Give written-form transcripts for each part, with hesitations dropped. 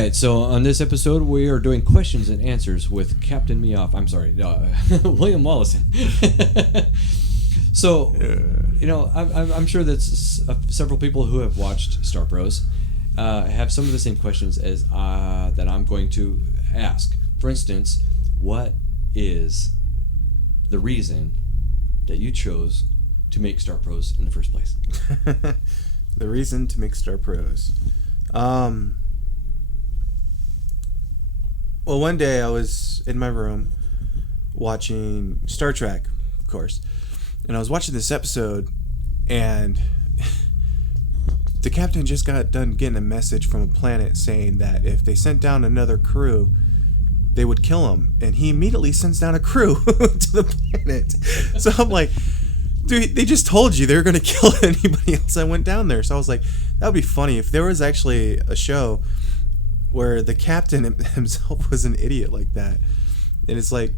right, so on this episode, we are doing questions and answers with Captain Meoff. I'm sorry, William Wallison. So, I'm sure that several people who have watched Star Pros have some of the same questions as that I'm going to ask. For instance, what is the reason that you chose to make Star Pros in the first place? The reason to make Star Pros. Well, one day I was in my room watching Star Trek, of course, and I was watching this episode, and the captain just got done getting a message from a planet saying that if they sent down another crew, they would kill him, and he immediately sends down a crew to the planet. So I'm like, dude, they just told you they were going to kill anybody else that went down there. So I was like, that would be funny if there was actually a show where the captain himself was an idiot like that. And it's like,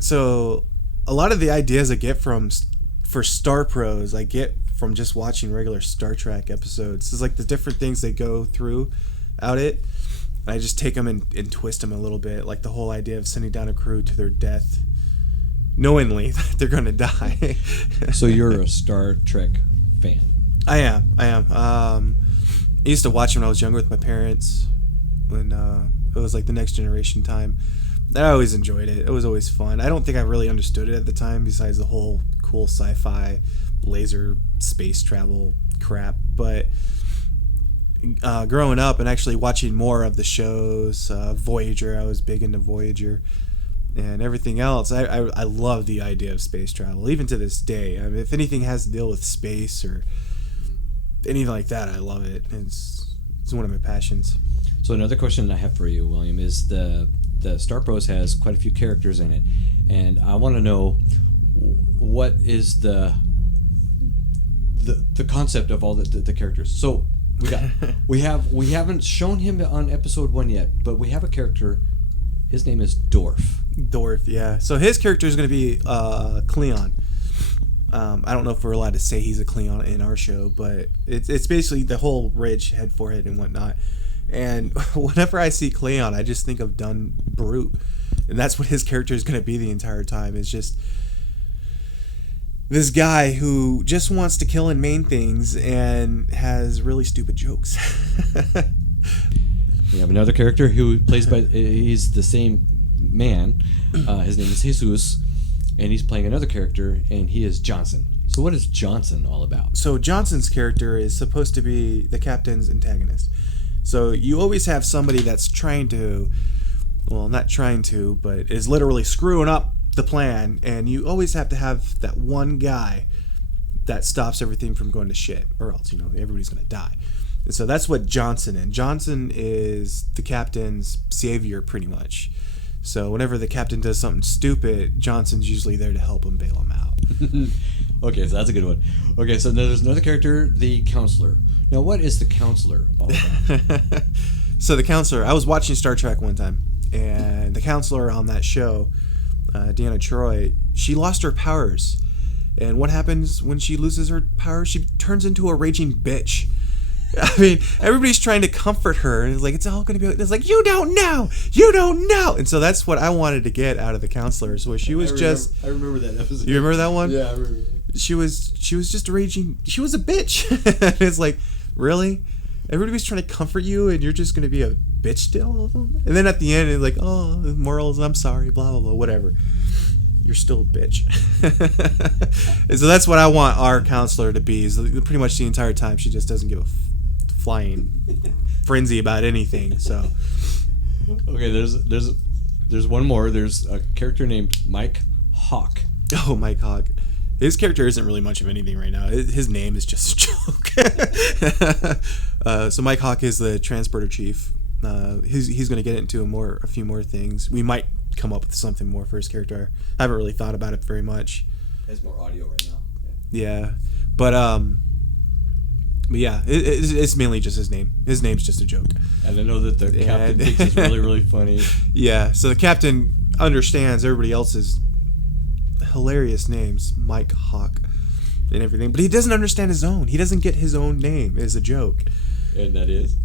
so a lot of the ideas I get for Star Pros, I get from just watching regular Star Trek episodes. It's like the different things they go through out it. And I just take them and twist them a little bit. Like the whole idea of sending down a crew to their death knowingly that they're going to die. So you're a Star Trek fan? I am. I used to watch when I was younger with my parents when it was like the Next Generation time. I always enjoyed it. It was always fun. I don't think I really understood it at the time besides the whole cool sci-fi laser space travel crap. But growing up and actually watching more of the shows, Voyager, I was big into Voyager. And everything else, I love the idea of space travel, even to this day. I mean, if anything has to deal with space or anything like that, I love it. It's one of my passions. So another question I have for you, William, is the Star Pros has quite a few characters in it, and I want to know what is the concept of all the characters. So we haven't shown him on episode 1 yet, but we have a character. His name is Dorf. Dorf, yeah. So his character is going to be Cleon. I don't know if we're allowed to say he's a Cleon in our show, but it's basically the whole ridge, head, forehead, and whatnot. And whenever I see Cleon, I just think of Dun Brute. And that's what his character is going to be the entire time. It's just this guy who just wants to kill and maim things and has really stupid jokes. We have another character who plays he's the same man. His name is Jesus, and he's playing another character, and he is Johnson. So what is Johnson all about? So Johnson's character is supposed to be the captain's antagonist. So you always have somebody that's trying to, well, not trying to, but is literally screwing up the plan, and you always have to have that one guy that stops everything from going to shit, or else, everybody's going to die. And so that's what Johnson is. Johnson is the captain's savior, pretty much. So whenever the captain does something stupid, Johnson's usually there to help him bail him out. Okay, so that's a good one. Okay, so there's another character, the counselor. Now, what is the counselor all about? So the counselor, I was watching Star Trek one time, and the counselor on that show, Deanna Troi, she lost her powers. And what happens when she loses her powers? She turns into a raging bitch. I mean, everybody's trying to comfort her, and it's like, it's all going to be. It's like, you don't know, and so that's what I wanted to get out of the counselors. Where she was I remember that episode. You remember that one? Yeah, I remember. She was just a raging. She was a bitch. And it's like, really? Everybody's trying to comfort you, and you're just going to be a bitch to all of them. And then at the end, it's like, oh, morals. I'm sorry, blah blah blah, whatever. You're still a bitch. And so that's what I want our counselor to be. Is pretty much the entire time she just doesn't give a flying frenzy about anything. So okay, there's one more. There's a character named Mike Hawk. Oh, Mike Hawk. His character isn't really much of anything right now. His name is just a joke. So Mike Hawk is the transporter chief. He's going to get into a few more things. We might come up with something more for his character. I haven't really thought about it very much. There's more audio right now. Yeah. But yeah, it's mainly just his name. His name's just a joke. And I know that the captain thinks it's really, really funny. Yeah, so the captain understands everybody else's hilarious names, Mike Hawk and everything, but he doesn't understand his own. He doesn't get his own name as a joke. And that is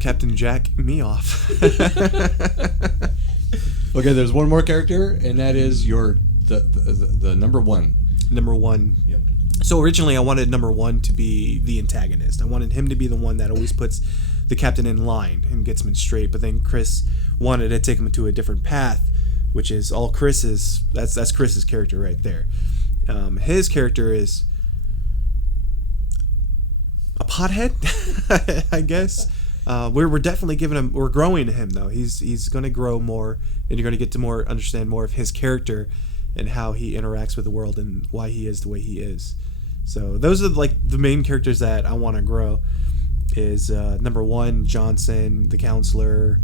Captain Jack Meoff. Okay, there's one more character, and that is the number one. Number one. Yep. So originally I wanted number one to be the antagonist. I wanted him to be the one that always puts the captain in line and gets him in straight. But then Chris wanted to take him to a different path, which is all Chris's. That's Chris's character right there. His character is a pothead, I guess. We're definitely we're growing him though. He's going to grow more, and you're going to get to understand more of his character and how he interacts with the world and why he is the way he is. So those are like the main characters that I want to grow. Is number one Johnson, the counselor,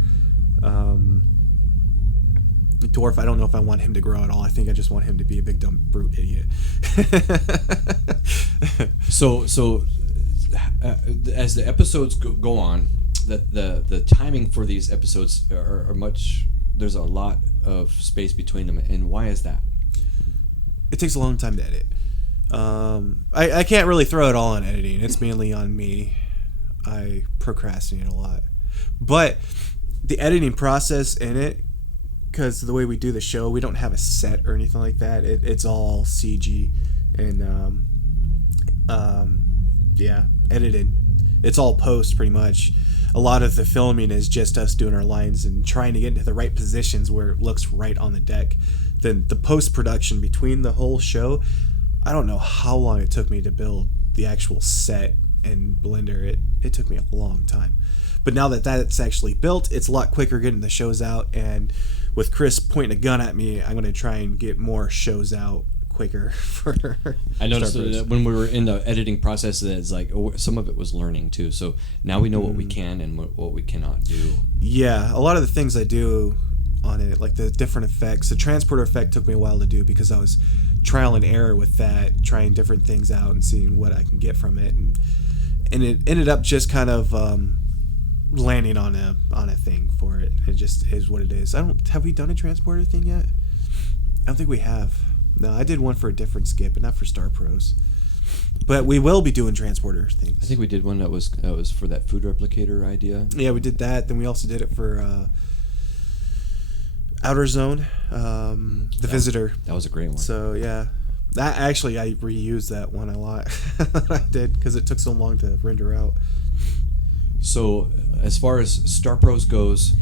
Dwarf. I don't know if I want him to grow at all. I think I just want him to be a big dumb brute idiot. So as the episodes go on, the timing for these episodes are much. There's a lot of space between them, and why is that? It takes a long time to edit. I can't really throw it all on editing. It's mainly on me. I procrastinate a lot, but the editing process in it, because the way we do the show, we don't have a set or anything like that. It's all CG and edited. It's all post pretty much. A lot of the filming is just us doing our lines and trying to get into the right positions where it looks right on the deck. Then the post production between the whole show, I don't know how long it took me to build the actual set and Blender. It took me a long time. But now that that's actually built, it's a lot quicker getting the shows out. And with Chris pointing a gun at me, I'm going to try and get more shows out quicker for I noticed that when we were in the editing process, that it's like some of it was learning too. So now we know what we can and what we cannot do. Yeah, a lot of the things I do on it, like the different effects, the transporter effect took me a while to do because I was trial and error with that, trying different things out and seeing what I can get from it, and it ended up just kind of landing on a thing for it. It just is what it is. Have we done a transporter thing yet? I don't think we have. No, I did one for a different skip, but not for Star Pros. But we will be doing transporter things. I think we did one that was for that food replicator idea. Yeah, we did that. Then we also did it for Outer Zone, the Visitor. That was a great one. So yeah, that actually I reused that one a lot. I did because it took so long to render out. So as far as Star Pros goes,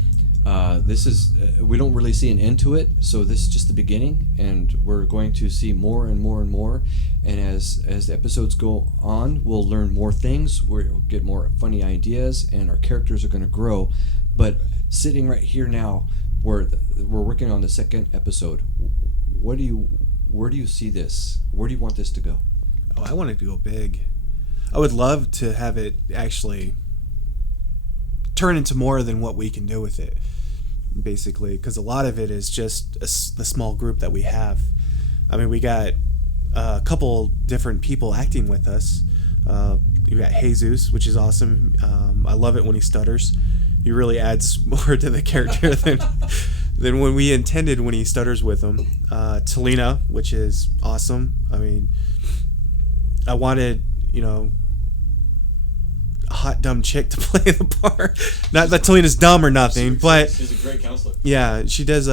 this is we don't really see an end to it. So this is just the beginning, and we're going to see more and more and more. And as the episodes go on, we'll learn more things. We'll get more funny ideas, and our characters are going to grow. But sitting right here now, we're working on the second episode. Where do you see this? Where do you want this to go? Oh, I want it to go big. I would love to have it actually turn into more than what we can do with it, basically, because a lot of it is just the small group that we have. I mean, we got a couple different people acting with us. We got Jesus, which is awesome. I love it when he stutters. He really adds more to the character than when we intended when he stutters with him. Talina, which is awesome. I mean, I wanted, a hot dumb chick to play the part. Not that Talina's dumb or nothing, but she's a great counselor. Yeah, she does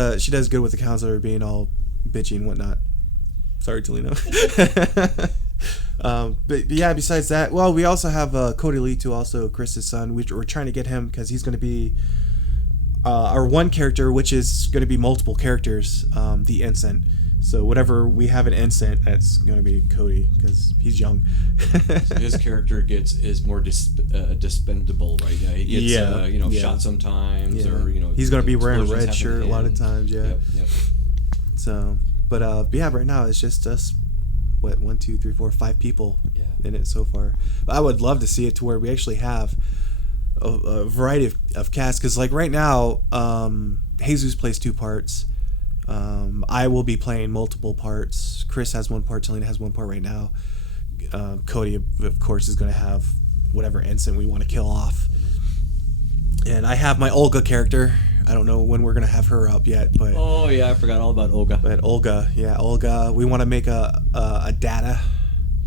good with the counselor being all bitchy and whatnot. Sorry, Talina. But yeah, besides that, well, we also have Cody Lee too, also Chris's son. We're trying to get him because he's going to be our one character, which is going to be multiple characters, the ensign. So whatever we have an ensign, that's going to be Cody because he's young. So his character is more dispendable, right? Yeah, he gets shot sometimes, or he's going to be wearing a red shirt a lot of times. Yeah. Yep. So, but right now it's just us. What, 1, 2, 3, 4, 5 people in it so far. But I would love to see it to where we actually have a variety of casts. Because like right now, Jesus plays 2 parts. I will be playing multiple parts. Chris has 1 part. Talina has 1 part right now. Cody, of course, is going to have whatever ensign we want to kill off. And I have my Olga character. I don't know when we're going to have her up yet, but... Oh, yeah, I forgot all about Olga. But Olga. We want to make a Data,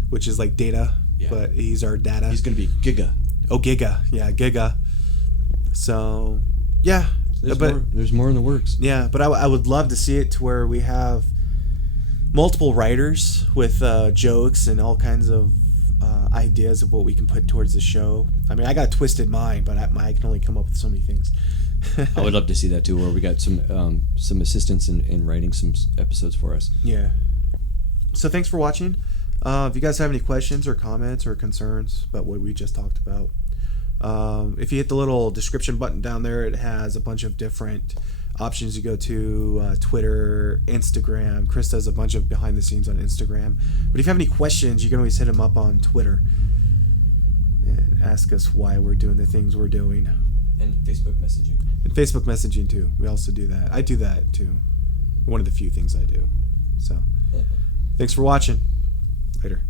which is like Data Yeah. but he's our data. He's going to be Giga. Oh, Giga. Yeah, Giga. So, yeah. There's more in the works. Yeah, but I would love to see it to where we have multiple writers with jokes and all kinds of ideas of what we can put towards the show. I mean, I got a twisted mind, but I can only come up with so many things. I would love to see that too, where we got some assistance in writing some episodes for us. Yeah. So thanks for watching. If you guys have any questions or comments or concerns about what we just talked about, if you hit the little description button down there, it has a bunch of different options. You go to Twitter, Instagram. Chris does a bunch of behind the scenes on Instagram. But if you have any questions, you can always hit him up on Twitter and ask us why we're doing the things we're doing. And Facebook messaging. And Facebook messaging too. We also do that. I do that too. One of the few things I do. So, thanks for watching. Later.